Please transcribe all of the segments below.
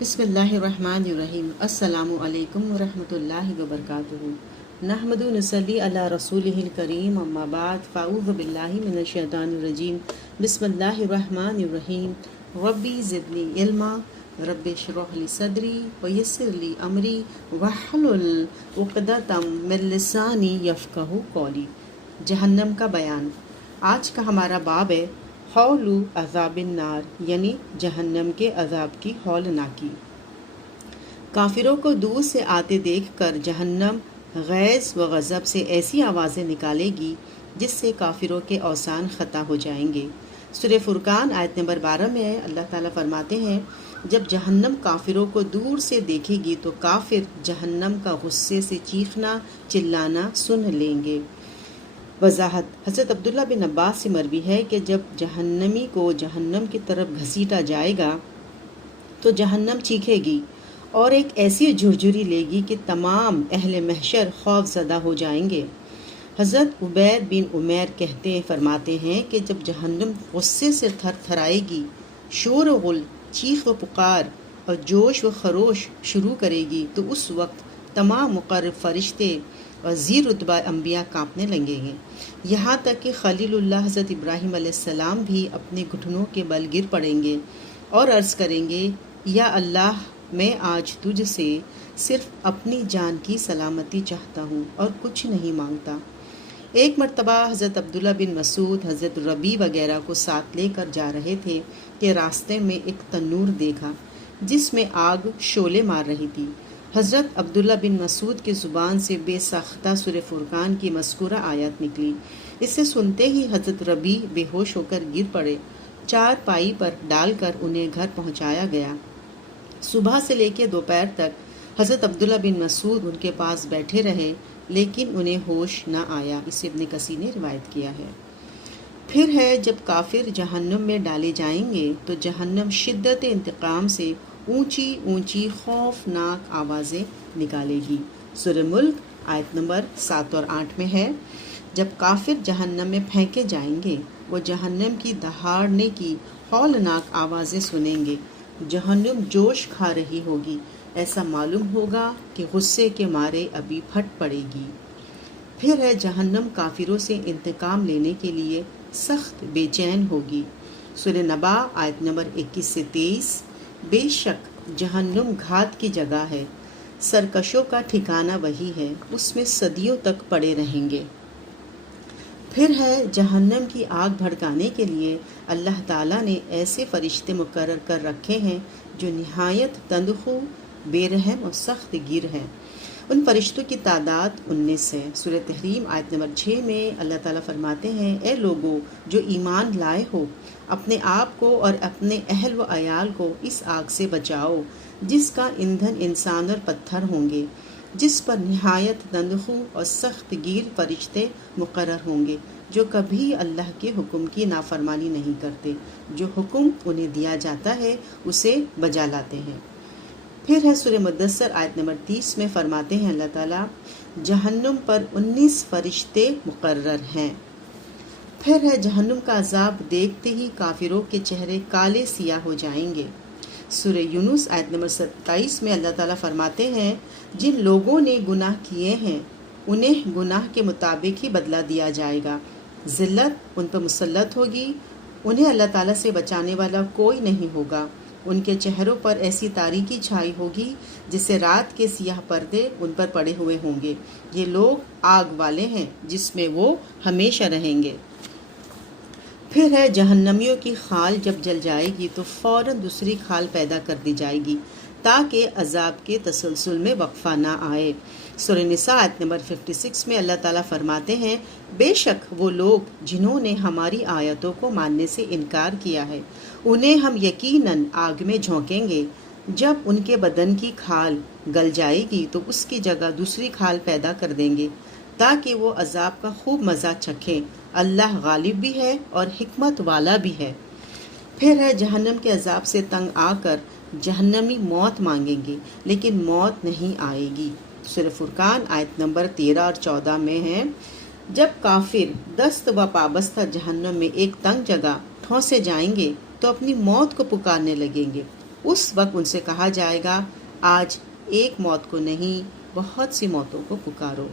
بسم اللہ الرحمن الرحیم۔ السلام علیکم ورحمۃ اللہ وبرکاتہ۔ نحمد و نصلی علی رسولہ الکریم، اما بعد، فاعوذ باللہ من الشیطان الرجیم، بسم اللہ الرحمن الرحیم۔ ربی زدنی علما، رب اشرح لی صدری ویسر لی امری واحلل عقدۃ من لسانی یفقہوا قولی۔ جہنم کا بیان۔ آج کا ہمارا باب ہے حول عذاب النار، یعنی جہنم کے عذاب کی ہولناکی۔ کافروں کو دور سے آتے دیکھ کر جہنم غیظ و غضب سے ایسی آوازیں نکالے گی جس سے کافروں کے اوزان خطا ہو جائیں گے۔ سورہ فرقان آیت نمبر 12 میں اللہ تعالیٰ فرماتے ہیں، جب جہنم کافروں کو دور سے دیکھے گی تو کافر جہنم کا غصے سے چیخنا چلانا سن لیں گے۔ وضاحت۔ حضرت عبداللہ بن عباس سے مروی ہے کہ جب جہنمی کو جہنم کی طرف گھسیٹا جائے گا تو جہنم چیخے گی اور ایک ایسی جھرجھری لے گی کہ تمام اہل محشر خوف زدہ ہو جائیں گے۔ حضرت عبید بن عمیر فرماتے ہیں کہ جب جہنم غصے سے تھر تھرائے گی، شور و غل، چیخ و پکار اور جوش و خروش شروع کرے گی تو اس وقت تمام مقرب فرشتے اور ذی رتبہ انبیاء کانپنے لگیں گے، یہاں تک کہ خلیل اللہ حضرت ابراہیم علیہ السلام بھی اپنے گھٹنوں کے بل گر پڑیں گے اور عرض کریں گے، یا اللہ، میں آج تجھ سے صرف اپنی جان کی سلامتی چاہتا ہوں اور کچھ نہیں مانگتا۔ ایک مرتبہ حضرت عبداللہ بن مسعود حضرت ربی وغیرہ کو ساتھ لے کر جا رہے تھے کہ راستے میں ایک تنور دیکھا جس میں آگ شعلے مار رہی تھی۔ حضرت عبداللہ بن مسعود کی زبان سے بے ساختہ سورہ فرقان کی مذکورہ آیت نکلی۔ اسے سنتے ہی حضرت ربی بے ہوش ہو کر گر پڑے۔ چار پائی پر ڈال کر انہیں گھر پہنچایا گیا۔ صبح سے لے کے دوپہر تک حضرت عبداللہ بن مسعود ان کے پاس بیٹھے رہے لیکن انہیں ہوش نہ آیا۔ اسے ابن کثیر نے روایت کیا ہے۔ پھر ہے جب کافر جہنم میں ڈالے جائیں گے تو جہنم شدت انتقام سے اونچی اونچی خوفناک آوازیں نکالے گی۔ سورہ ملک آیت نمبر 7 اور 8 میں ہے، جب کافر جہنم میں پھینکے جائیں گے وہ جہنم کی دہاڑنے کی ہولناک آوازیں سنیں گے۔ جہنم جوش کھا رہی ہوگی، ایسا معلوم ہوگا کہ غصے کے مارے ابھی پھٹ پڑے گی۔ پھر ہے جہنم کافروں سے انتقام لینے کے لیے سخت بے چین ہوگی۔ سورہ نبا آیت نمبر 21 سے 23، بے شک جہنم گھات کی جگہ ہے، سرکشوں کا ٹھکانہ وہی ہے، اس میں صدیوں تک پڑے رہیں گے۔ پھر ہے جہنم کی آگ بھڑکانے کے لیے اللہ تعالیٰ نے ایسے فرشتے مقرر کر رکھے ہیں جو نہایت تندخو، بے رحم اور سخت گیر ہیں۔ ان فرشتوں کی تعداد 19 ہے۔ سورہ تحریم آیت نمبر 6 میں اللہ تعالیٰ فرماتے ہیں، اے لوگو جو ایمان لائے ہو، اپنے آپ کو اور اپنے اہل و عیال کو اس آگ سے بچاؤ جس کا ایندھن انسان اور پتھر ہوں گے، جس پر نہایت تندخو اور سخت گیر فرشتے مقرر ہوں گے جو کبھی اللہ کے حکم کی نافرمانی نہیں کرتے، جو حکم انہیں دیا جاتا ہے اسے بجا لاتے ہیں۔ پھر ہے سورہ مدثر آیت نمبر 30 میں فرماتے ہیں اللہ تعالیٰ، جہنم پر 19 فرشتے مقرر ہیں۔ پھر ہے جہنم کا عذاب دیکھتے ہی کافروں کے چہرے کالے سیاہ ہو جائیں گے۔ سورہ یونس آیت نمبر 27 میں اللہ تعالیٰ فرماتے ہیں، جن لوگوں نے گناہ کیے ہیں انہیں گناہ کے مطابق ہی بدلہ دیا جائے گا، ذلت ان پر مسلط ہوگی، انہیں اللہ تعالیٰ سے بچانے والا کوئی نہیں ہوگا، ان کے چہروں پر ایسی تاریکی چھائی ہوگی جسے رات کے سیاہ پردے ان پر پڑے ہوئے ہوں گے، یہ لوگ آگ والے ہیں جس میں وہ ہمیشہ رہیں گے۔ پھر ہے جہنمیوں کی خال جب جل جائے گی تو فوراً دوسری خال پیدا کر دی جائے گی تاکہ عذاب کے تسلسل میں وقفہ نہ آئے۔ سورہ نساء آیت نمبر 56 میں اللہ تعالیٰ فرماتے ہیں، بے شک وہ لوگ جنہوں نے ہماری آیتوں کو ماننے سے انکار کیا ہے انہیں ہم یقیناً آگ میں جھونکیں گے، جب ان کے بدن کی کھال گل جائے گی تو اس کی جگہ دوسری کھال پیدا کر دیں گے تاکہ وہ عذاب کا خوب مزہ چکھیں، اللہ غالب بھی ہے اور حکمت والا بھی ہے۔ پھر ہے جہنم کے عذاب سے تنگ آ کر جہنمی موت مانگیں گے لیکن موت نہیں آئے گی۔ سورہ فرقان آیت نمبر 13 اور 14 میں ہے، جب کافر دست و پابستہ جہنم میں ایک تنگ جگہ ٹھونسے جائیں گے تو اپنی موت کو پکارنے لگیں گے، اس وقت ان سے کہا جائے گا آج ایک موت کو نہیں بہت سی موتوں کو پکارو۔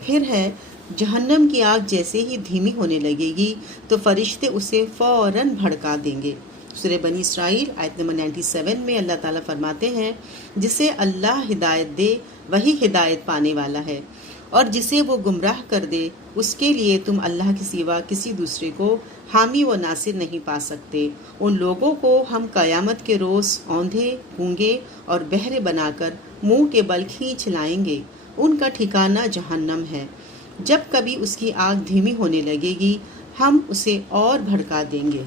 پھر ہے جہنم کی آگ جیسے ہی دھیمی ہونے لگے گی تو فرشتے اسے فوراً بھڑکا دیں گے۔ سورہ بنی اسرائیل آیت نمبر 97 میں اللہ تعالیٰ فرماتے ہیں جسے اللہ ہدایت دے وہی ہدایت پانے والا ہے، اور جسے وہ گمراہ کر دے اس کے لیے تم اللہ کے سوا کسی دوسرے کو حامی و ناصر نہیں پا سکتے۔ ان لوگوں کو ہم قیامت کے روز اوندھے، گونگے اور بہرے بنا کر منہ کے بل کھینچ لائیں گے۔ ان کا ٹھکانہ جہنم ہے۔ جب کبھی اس کی آگ دھیمی ہونے لگے گی ہم اسے اور بھڑکا دیں گے۔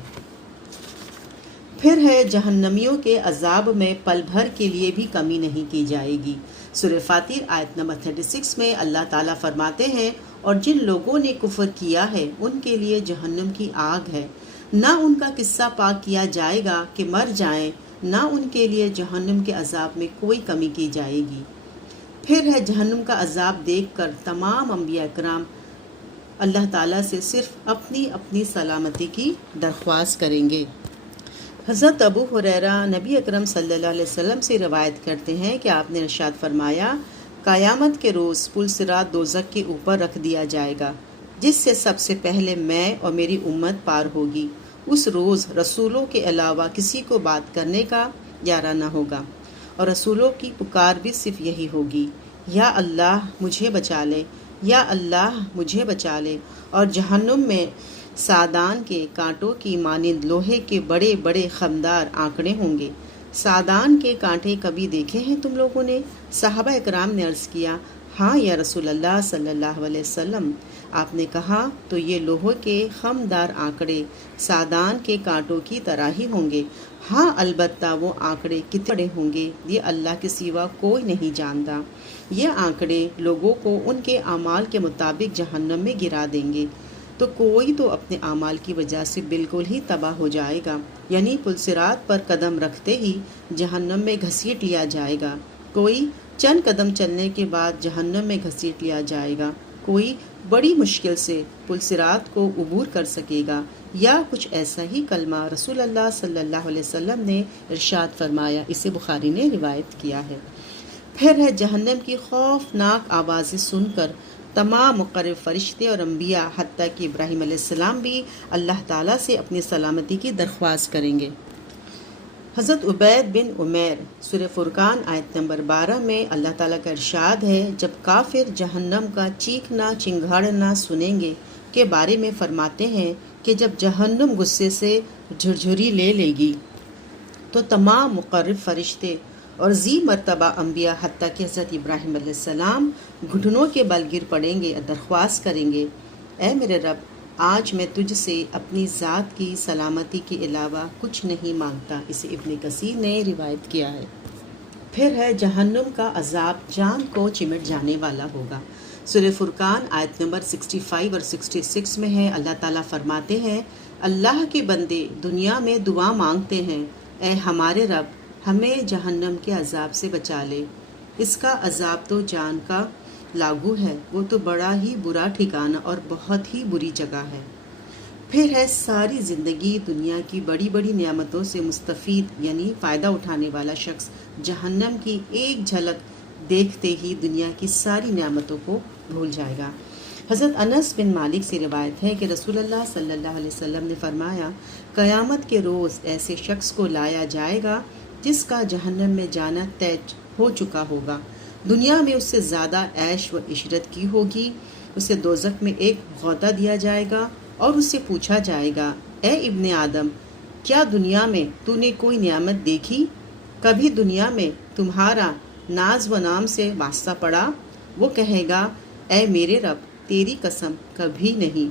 پھر ہے جہنمیوں کے عذاب میں پل بھر کے لیے بھی کمی نہیں کی جائے گی۔ سورہ فاطر آیت نمبر 36 میں اللہ تعالیٰ فرماتے ہیں اور جن لوگوں نے کفر کیا ہے ان کے لیے جہنم کی آگ ہے، نہ ان کا قصہ پاک کیا جائے گا کہ مر جائیں، نہ ان کے لیے جہنم کے عذاب میں کوئی کمی کی جائے گی۔ پھر ہے جہنم کا عذاب دیکھ کر تمام انبیاء اکرام اللہ تعالیٰ سے صرف اپنی اپنی سلامتی کی درخواست کریں گے۔ حضرت ابو ہریرہ نبی اکرم صلی اللہ علیہ وسلم سے روایت کرتے ہیں کہ آپ نے ارشاد فرمایا قیامت کے روز پل صراط دوزخ کے اوپر رکھ دیا جائے گا جس سے سب سے پہلے میں اور میری امت پار ہوگی۔ اس روز رسولوں کے علاوہ کسی کو بات کرنے کا اختیار نہ ہوگا، اور رسولوں کی پکار بھی صرف یہی ہوگی، یا اللہ مجھے بچا لے، یا اللہ مجھے بچا لے۔ اور جہنم میں سادان کے کانٹوں کی مانند لوہے کے بڑے بڑے خمدار آنکڑے ہوں گے۔ سادان کے کانٹے کبھی دیکھے ہیں تم لوگوں نے؟ صحابہ اکرام نے عرض کیا ہاں یا رسول اللہ صلی اللہ علیہ وسلم۔ آپ نے کہا تو یہ لوہے کے خمدار آنکڑے سادان کے کانٹوں کی طرح ہی ہوں گے۔ ہاں البتہ وہ آنکڑے کتنے بڑے ہوں گے یہ اللہ کے سوا کوئی نہیں جانتا۔ یہ آنکڑے لوگوں کو ان کے اعمال کے مطابق جہنم میں گرا دیں گے، تو کوئی تو اپنے اعمال کی وجہ سے بالکل ہی تباہ ہو جائے گا، یعنی پل صراط پر قدم رکھتے ہی جہنم میں گھسیٹ لیا جائے گا، کوئی چند قدم چلنے کے بعد جہنم میں گھسیٹ لیا جائے گا، کوئی بڑی مشکل سے پل صراط کو عبور کر سکے گا، یا کچھ ایسا ہی کلمہ رسول اللہ صلی اللہ علیہ وسلم نے ارشاد فرمایا۔ اسے بخاری نے روایت کیا ہے۔ پھر ہے جہنم کی خوفناک آوازیں سن کر تمام مقرب فرشتے اور انبیاء حتیٰ کہ ابراہیم علیہ السلام بھی اللہ تعالیٰ سے اپنی سلامتی کی درخواست کریں گے۔ حضرت عبید بن عمیر سورہ فرقان آیت نمبر 12 میں اللہ تعالیٰ کا ارشاد ہے جب کافر جہنم کا چیخنا چنگھاڑنا سنیں گے کے بارے میں فرماتے ہیں کہ جب جہنم غصے سے جھرجھری لے لے گی تو تمام مقرب فرشتے اور ذی مرتبہ انبیاء حتیٰ کہ حضرت ابراہیم علیہ السلام گھٹنوں کے بل گر پڑیں گے، درخواست کریں گے اے میرے رب آج میں تجھ سے اپنی ذات کی سلامتی کے علاوہ کچھ نہیں مانگتا۔ اسے ابن کثیر نے روایت کیا ہے۔ پھر ہے جہنم کا عذاب جان کو چمٹ جانے والا ہوگا۔ سورہ فرقان آیت نمبر 65 اور 66 میں ہے اللہ تعالیٰ فرماتے ہیں اللہ کے بندے دنیا میں دعا مانگتے ہیں اے ہمارے رب ہمیں جہنم کے عذاب سے بچا لے، اس کا عذاب تو جان کا لاگو ہے، وہ تو بڑا ہی برا ٹھکانہ اور بہت ہی بری جگہ ہے۔ پھر ہے ساری زندگی دنیا کی بڑی بڑی نعمتوں سے مستفید یعنی فائدہ اٹھانے والا شخص جہنم کی ایک جھلک دیکھتے ہی دنیا کی ساری نعمتوں کو بھول جائے گا۔ حضرت انس بن مالک سے روایت ہے کہ رسول اللہ صلی اللہ علیہ وسلم نے فرمایا قیامت کے روز ایسے شخص کو لایا جائے گا جس کا جہنم میں جانا طے ہو چکا ہوگا، دنیا میں اس سے زیادہ عیش و عشرت کی ہوگی، اسے دوزخ میں ایک غوطہ دیا جائے گا اور اس سے پوچھا جائے گا اے ابن آدم کیا دنیا میں تو نے کوئی نعمت دیکھی؟ کبھی دنیا میں تمہارا ناز و نام سے واسطہ پڑا؟ وہ کہے گا اے میرے رب تیری قسم کبھی نہیں۔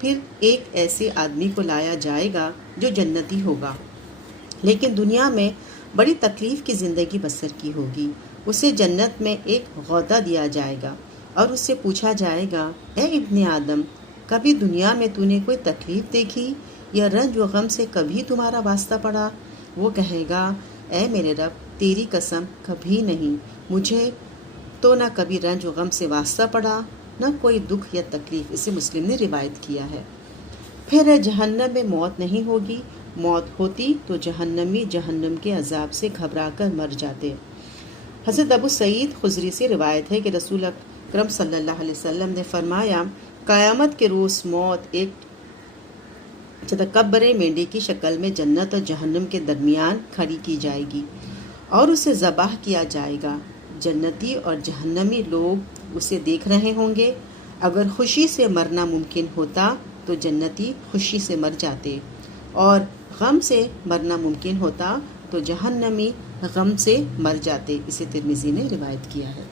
پھر ایک ایسے آدمی کو لایا جائے گا جو جنتی ہوگا لیکن دنیا میں بڑی تکلیف کی زندگی بسر کی ہوگی، اسے جنت میں ایک غوطہ دیا جائے گا اور اس سے پوچھا جائے گا اے ابن آدم کبھی دنیا میں تو نے کوئی تکلیف دیکھی یا رنج و غم سے کبھی تمہارا واسطہ پڑا؟ وہ کہے گا اے میرے رب تیری قسم کبھی نہیں، مجھے تو نہ کبھی رنج و غم سے واسطہ پڑا نہ کوئی دکھ یا تکلیف۔ اسے مسلم نے روایت کیا ہے۔ پھر ہے جہنم میں موت نہیں ہوگی موت ہوتی تو جہنمی جہنم کے عذاب سے گھبرا کر مر جاتے۔ حضرت ابو سعید خضری سے روایت ہے کہ رسول اکرم صلی اللہ علیہ وسلم نے فرمایا، قیامت کے روز موت ایک تکبر مینڈے کی شکل میں جنت اور جہنم کے درمیان کھڑی کی جائے گی اور اسے ذبح کیا جائے گا۔ جنتی اور جہنمی لوگ اسے دیکھ رہے ہوں گے۔ اگر خوشی سے مرنا ممکن ہوتا تو جنتی خوشی سے مر جاتے، اور غم سے مرنا ممکن ہوتا تو جہنمی غم سے مر جاتے۔ اسے ترمذی نے روایت کیا ہے۔